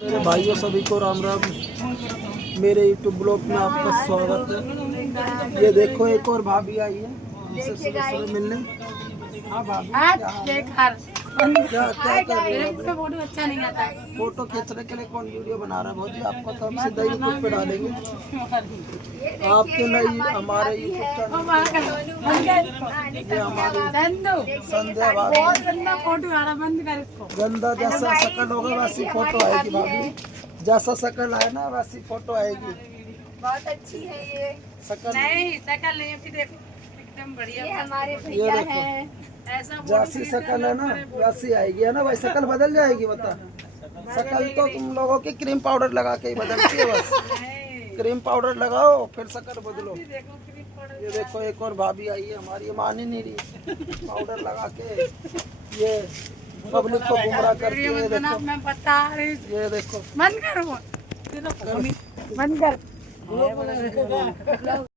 मेरे भाइयों सभी को राम राम। मेरे यूट्यूब ब्लॉग में आपका स्वागत है। ये देखो एक और भाभी आई है हमसे सुबह सुबह मिलने। हाँ भाभी, क्या कर रही हो? फोटो अच्छा नहीं आता है। फोटो खींचने के लिए कौन वीडियो बना रहा है भाजी? आपको तो हम सीधा यूट्यूब पे डालेंगे। आपके नई हमारे यूट्यूब चैनल ये हमारी संध्या भाभी। बहुत गंदा फोटो आ रहा, बंद कर इसको। गंदा जैसा शकल होगा वैसी फोटो आएगी भाभी। जैसा शकल है ना वैसी फोटो आएगी। बहुत अच्छी है ये शकल नहीं शकल नहीं, फिर देखो एकदम बढ़िया। ये हमारे भैया हैं। ऐसा जैसी शकल है ना वैसी आएगी, है ना भाई? शकल बदल जाएगी, बता। शकल तो तुम लोगों की क्रीम पाउडर लगा के ही बदलती है बस। क्रीम पाउडर लगाओ फिर शकल बदलो। ये देखो एक और भाभी आई है हमारी, ये मान ही नहीं रही। पाउडर लगा के ये पब्लिक को गुमराह करती है। ये देखो, मैं बता रही, ये देखो। बंद कर वो, बंद कर।